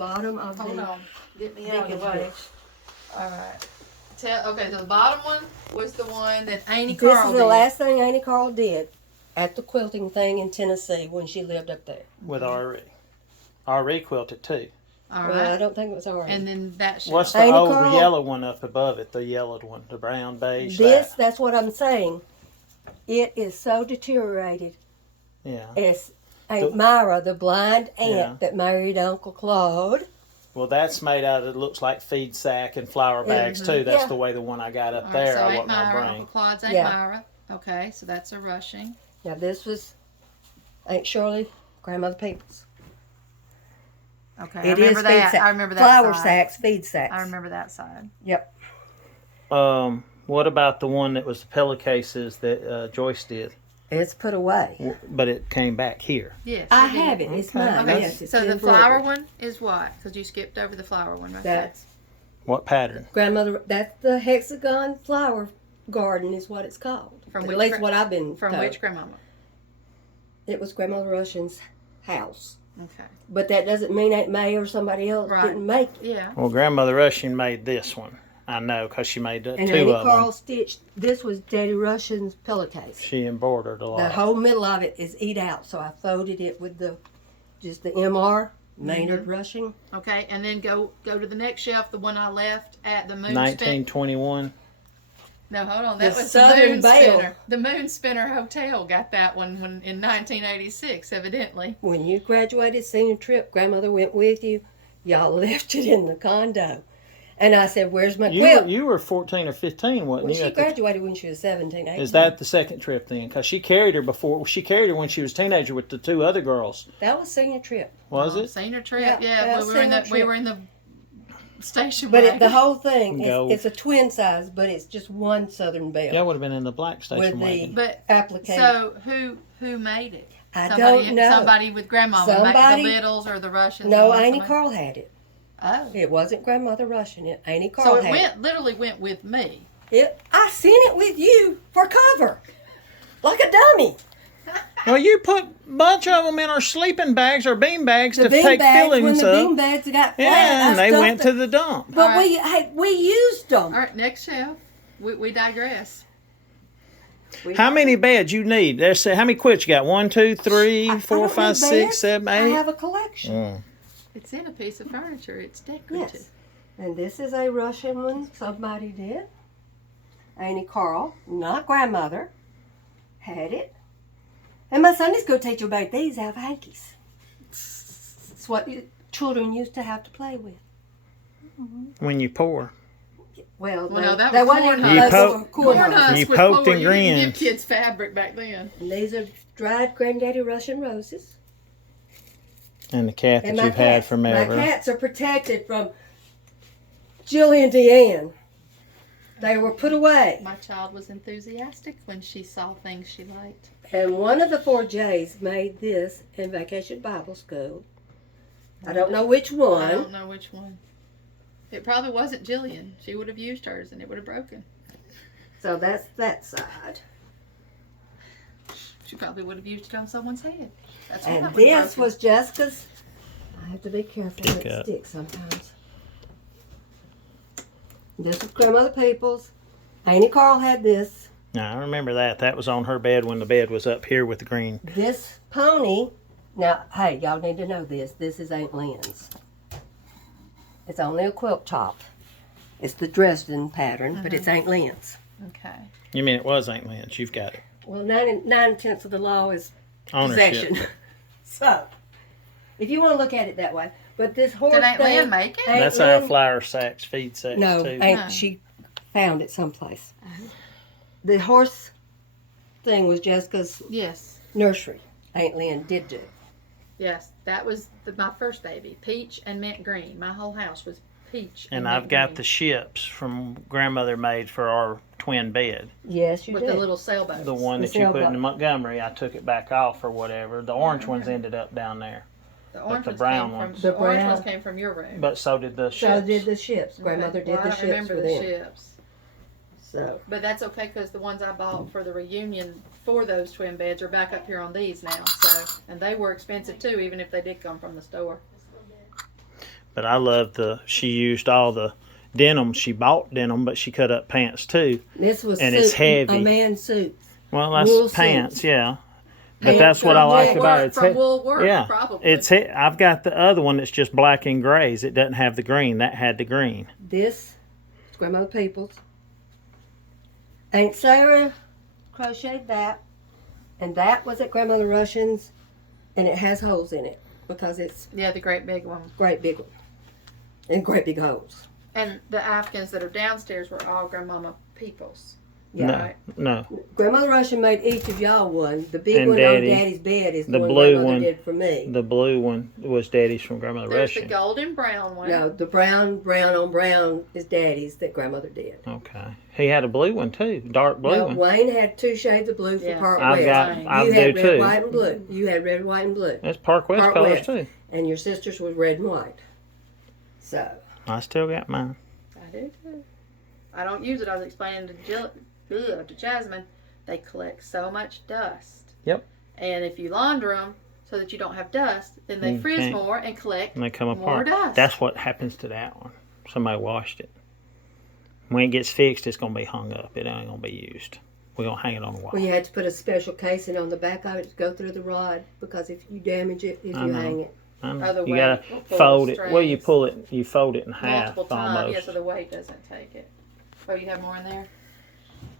Bottom of Hold the on. Get me out of the biggest way. bitch. Alright. Okay, so the bottom one was the one that Annie This Carl is did. the last thing Annie Carl did at the quilting thing in Tennessee when she lived up there. With RE. RE quilted too. Alright. Well, I don't think it was already. And then that shelf. What's the Annie old Carl? yellow one up above it? The yellowed one, the brown beige. That's what I'm saying. It is so deteriorated. Yeah. It's Aunt Myra, the blind aunt Yeah. that married Uncle Claude. Well, that's made out of, it looks like feed sack and flour bags too. That's the way the one I got up Alright, there so I Aunt wasn't going to Myra, bring. Uncle Claude's Aunt Yeah. Myra. Okay, so that's a rushing. Now this was Aunt Shirley, Grandmother Peoples. Okay, It I remember is that. feed sack. I remember that Flour side. sacks, feed sacks. I remember that side. Yep. What about the one that was the pillowcases that Joyce did? It's put away. But it came back here. Yes. I you did. have it. It's Okay. mine. Okay, Yes, it's so the embroidered. flower one is what? Because you skipped over the flower one right That's What pattern? Grandmother. That's the hexagon flower garden is what it's called. From At which least what I've been there. From told. which grandmama? It was Grandmother Russian's house. Okay. But that doesn't mean Aunt May or somebody else Right. didn't make it. Yeah. Well, Grandmother Russian made this one. I know because she made And two Annie of Carl them. stitched. This was Daddy Russian's pillowcase. She embroidered a The lot. whole middle of it is eat out, so I folded it with just the MR Maynard Rushing. Okay, and then go to the next shelf, the one I left at the moon 1921. No, hold on. That The was the Southern Moon Belle. Spinner. The Moon Spinner Hotel got that one in 1986, evidently. When you graduated senior trip, Grandmother went with you. Y'all left it in the condo. And I said, "Where's my quilt?" You were 14 or 15, wasn't Well, you? she graduated when she was 17, 18. Is that the second trip then? Because she carried her before. She carried her when she was a teenager with the two other girls. That was senior trip. Was it? Senior trip, Yeah, yeah. that we was were in the senior trip. station But wagon. the whole thing, Go. it's a twin size, but it's just one Southern Belle. Yeah, I would have been in the black With station the wagon. But application. so who made it? I Somebody, don't know. Somebody with grandmama, made Somebody- the Littles or the Russians. No, or Annie somebody? Carl had it. Oh, It wasn't Grandmother Russian. Annie Carl so it had literally went with me. it. I seen it with you for cover, like a dummy. Well, you put a bunch of them in our sleeping bags or bean bags The to bean take bags, when fillings the up. bean bags got flat, Yeah, and I they stuffed went it. to the dump. But All we used them. All right, next shelf. We digress. How many beds you need? There's how many quilts you got? 1, 2, 3, I 4, don't 5, need 6, beds. 7, I 8. have a collection. It's in a piece of furniture. It's decorative. Yes. And this is a Russian one somebody did. Annie Carl, not grandmother, had it. And my Sunday school teacher made these out of hankies. It's what children used to have to play with. When you pour. Well, no, that they was wasn't corn even husks. leftover corn Corn husks. husks You with poked flour. and You didn't grinned. give kids fabric back then. And these are dried granddaddy Russian roses. And the cat that And you've had from my ever. cats are protected from Jill and Deanne. They were put away. My child was enthusiastic when she saw things she liked. And one of the 4Js made this in Vacation Bible School. I don't know which I one. don't know which one. It probably wasn't Jillian. She would have used hers and it would have broken. So that's that side. She probably would have used it on someone's head. That's what And that would have this broken. was Jessica's. I have to be careful Pick with it up. sticks sometimes. This was Grandmother Peoples. Annie Carl had this. Now, I remember that. That was on her bed when the bed was up here with the green. This pony. Now, hey, y'all need to know this. This is Aunt Lynn's. It's only a quilt top. It's the Dresden pattern, but it's Aunt Lynn's. Okay. You mean it was Aunt Lynn's? You've got it. Well, 9/10 of the law is Ownership. possession. So, if you want to look at it that way. But this horse Did Aunt thing, Lynn make it? Aunt That's our Lynn- flour sacks, feed sacks, No, too. Aunt, she found it someplace. The horse thing was Jessica's Yes. nursery. Aunt Lynn did do. Yes. That was my first baby. Peach and mint green. My whole house was peach. And mint I've got green. the ships from grandmother made for our twin bed. Yes, you with did. the little sailboats. The one The that you put sailboat. in Montgomery, I took it back off or whatever. The orange ones ended up down there. The orange the ones brown came ones. from The the orange brown. ones came from your room. But so did the So ships. did the ships. Grandmother Okay. did Well, the I don't ships remember for the them. ships. So But that's okay because the ones I bought for the reunion for those twin beds are back up here on these now. So, and they were expensive too, even if they did come from the store. But I love she used all the denim. She bought denim, but she cut up pants too. This was And suit, it's heavy. a man's suit. Well, that's Wool pants, suits. yeah. But Pants that's what from I like Woolworth- about it. From Woolworth, yeah, probably. I've got the other one that's just black and grays. It doesn't have the green. That had the green. This is Grandmother Peoples. Aunt Sarah crocheted that. And that was at Grandmother Russian's. And it has holes in it because it's Yeah, the great big one. great big one. And great big holes. And the Afghans that are downstairs were all Grandmama Peoples. Yeah. No, Right. no. Grandmother Russian made each of y'all one. The big And one Daddy. on Daddy's bed is the The one blue Grandmother one. did for me. The blue one was Daddy's from Grandmother There's the Russian. golden brown one. No, the brown on brown is Daddy's that Grandmother did. Okay. He had a blue one too, dark blue No, one. Wayne had 2 shades of blue for Yeah. Park I've West. got, You I you do had red, too. white, and blue. You had red, white, and blue. That's Park West Park colors West. too. And your sister's was red and white. So, I still got mine. I do too. I don't use it. I was explaining to Jasmine, they collect so much dust. Yep. And if you launder them so that you don't have dust, then they You frizz can't. more and collect And they come more apart. dust. That's what happens to that one. Somebody washed it. When it gets fixed, it's gonna be hung up. It ain't gonna be used. We're gonna hang it on the wall. well, you had to put a special casing on the back of it to go through the rod because if you damage it, if I you know. hang it. I know. Other You way, gotta we'll pull fold the it. Well, you strings pull it. You fold it in half multiple times. almost. Yeah, so the weight doesn't take it. Oh, you have more in there?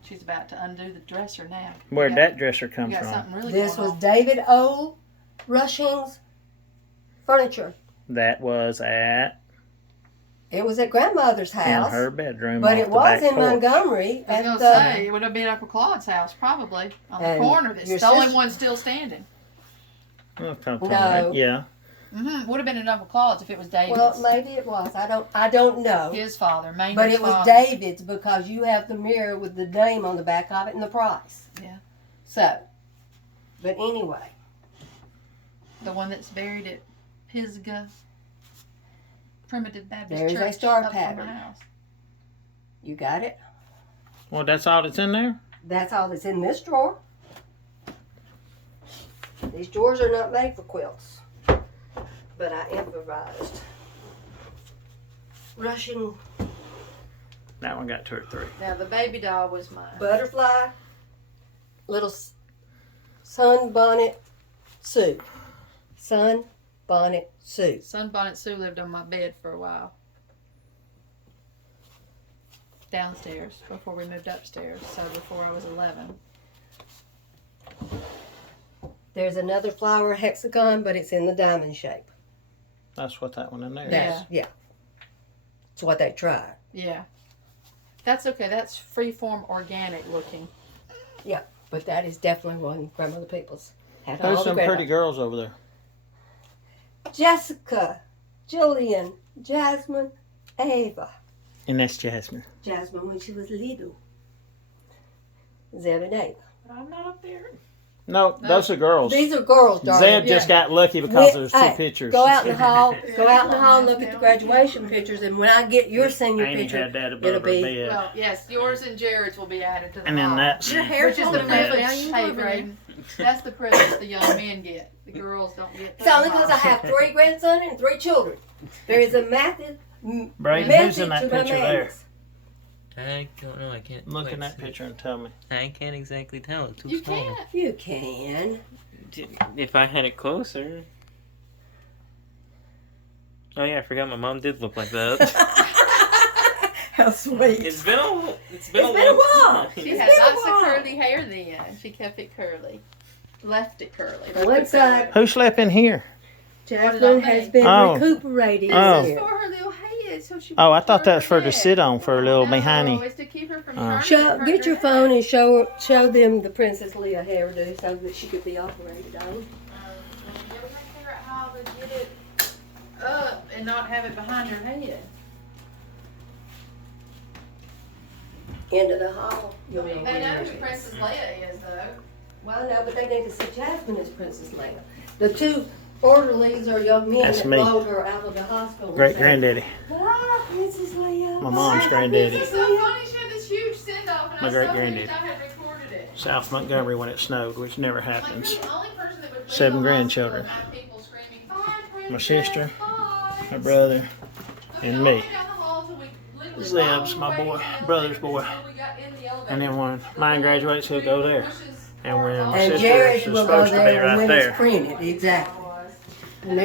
She's about to undo the dresser now. Where'd You that dresser got, come you got from? something really This going was on. David O. Rushing's furniture. That was at It was at Grandmother's in house, her bedroom. but off it the was back in porch. Montgomery I was at going the. to say, it would have been Uncle Claude's house, probably, on the And corner. That's your the only sister- one still standing. Oh, come from No. that. Yeah. Would have been at Uncle Claude's if it was David's. Well, maybe it was. I don't know. His father, Maynard's But it was father. David's because you have the mirror with the name on the back of it and the price. Yeah. So, but anyway, The one that's buried at Pisgah Primitive Baptist There's a Church star up from pattern. my house. you got it. Well, that's all that's in there. That's all that's in this drawer. These drawers are not made for quilts, but I improvised. Rushing That one got 2 or 3. Now, the baby doll was mine. butterfly, little sun bonnet suit. Sun bonnet suit. Sunbonnet Sue lived on my bed for a while. Downstairs before we moved upstairs, so before I was 11. There's another flower hexagon, but it's in the diamond shape. That's what that one in there is. Yeah. Yeah. It's what they tried. Yeah. That's okay. That's freeform organic looking. But that is definitely one Grandmother Peoples had. There's all the some pretty grandma- girls over there. Jessica, Jillian, Jasmine, Ava. And that's Jasmine. Jasmine when she was little. Zeb and Ava. But I'm not up there. No, No. those are girls. These are girls, darling. Zeb just got lucky because there's 2 Hey, pictures. Go out in the hall. Go out in the hall and look at the graduation pictures. And when I get your senior Annie picture, had that it'll above her be- bed. Well, yes, yours and Jared's will be added to the And then hall. that's Your hair's Which is on the the privilege. now. You Hey, over there. Braden, that's the privilege the young men get. The girls don't get. It's only because I have 3 grandsons and 3 children. There is a method. Braden, method who's in that to my picture there? madness. I don't know. I can't. Look in quite that see. picture and tell me. I can't exactly tell. It's too You small. can't. You can. If I had it closer. Oh yeah, I forgot my mom did look like that. How sweet. It's been a It's been a while. She It's had been a lots of while. curly hair then. She kept it curly. Left it curly. One side. Who slept in here? Jasmine has been Oh. recuperating. Oh. This is here. for her little head, so she. Oh, I can thought turn that was her for to head. sit on for a little No, behind. it's to keep her from Oh. turning. Get your phone and show them the Princess Leia hairdo so that she could be operated on. You ever figure out how to get it up and not have it behind her head? Into the hall. You'll I mean, know they know where who it is. Princess Leia is, though. Well, no, but they need to see Jasmine as Princess Leia. The 2 orderlies are young men That's that me. followed her out of the hospital. and Great said, granddaddy. "Ah, Princess Leia. My mom's Ah, granddaddy. It's Princess so Leia." funny. She had this huge send-off, and My I great so granddad. wished I had recorded it. South Montgomery when it snowed, which never Like, happens. you're the only person that would leave 7 a grandchildren. hospital and have people screaming, "Bye, My Princess, sister, bye." My brother, and me. Zeb's my boy, brother's boy. And then when mine graduates, he'll go there. And when my And sister's Jared is will go supposed to be there right when there. it's printed. Exactly.